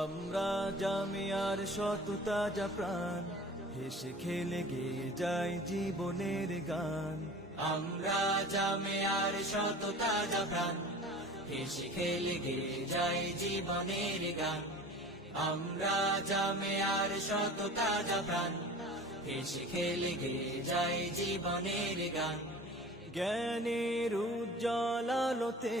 আমরা জামিয়ার শত তাজা প্রাণ, হেসে খেলে গেয়ে যায় জীবনের গান। আমরা জামে আর শত তাজা প্রাণ, হেসে খেলে গে যাই জীবনের গান। আমরা জামে আর শত তাজা প্রাণ, হেসে খেলে গে যাই জীবনের গান। জ্ঞানের উজ্জ্বল আলোতে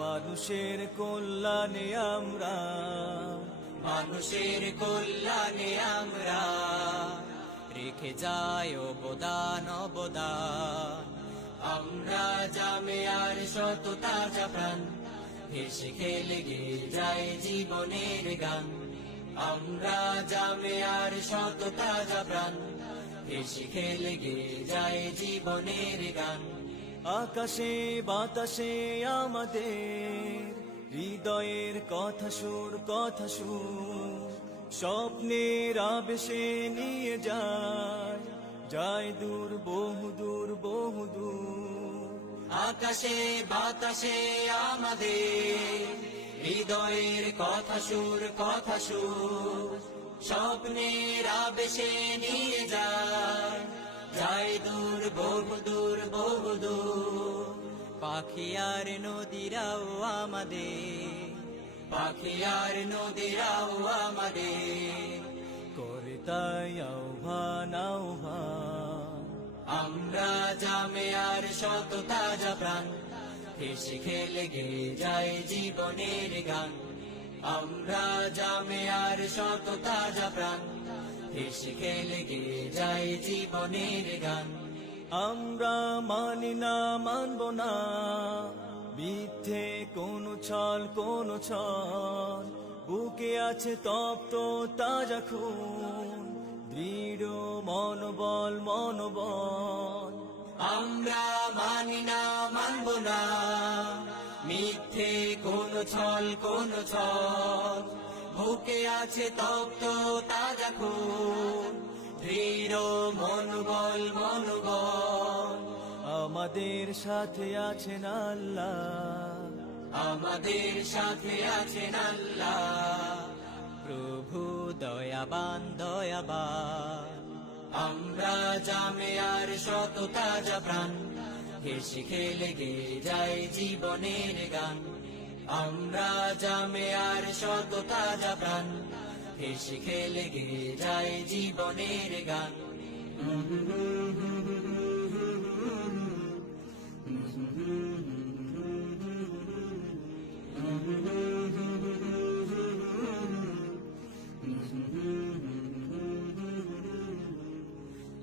মানুষের কল্যাণে আমরা। মানুষের কল্যাণে আমরা। রেখে যাই অবদান অবদান। আমরা জামে আর শত তাজা প্রাণ। হেসে খেলে গে যাই জীবনের গান। আমরা জামে আর শত তাজা প্রাণ। হেসে খেলে গে যাই জীবনের গান। আকাশে, বাতাসে আমাদের হৃদয়ের কথা সুর কথা সুর। স্বপ্নের আবেশে নিয়ে যায় যায় দূর, বহু দূর, বহু আকাশে, বাতাসে আমাদের হৃদয়ের কথা সুর কথা সুর। স্বপ্নের আবেশে নিয়ে যায় যায় দূর, বহু দূর বহু দূর। পাখি আর নদীরাও আমাদের। পাখি আর নদীরাও আমাদের। করে তাই আহ্বান আহ্বান। আমরা জামে আর শত তাজা প্রাণ। হেসে খেলে গে যায় জীবনের গান। আমরা জামে আর শত তাজা প্রাণ। হেসে খেলে গে যায় জীবনের গান। আমরা মানি না, মানব না। মিথ্যে কোন ছল কোন ছল। বুকে আছে তপ্ত তাজা খুন। দৃঢ় মনোবল মনোবল। আমরা মানি না, মানব না। মিথ্যে কোন ছল কোন ছল। বুকে আছে তপ্ত তাজা খুন। দৃঢ় মনোবল মনোবল। আমাদের সাথে আছেন আল্লাহ। আমাদের সাথে আছেন আল্লাহ। প্রভু দয়াবান দয়াবান। আমরা জামে আর শত তাজা প্রাণ হেসে খেলে গে যাই জীবনের গান। আমরা জামে আর শত তাজা প্রাণ হেসে খেলে গে যাই জীবনের গান।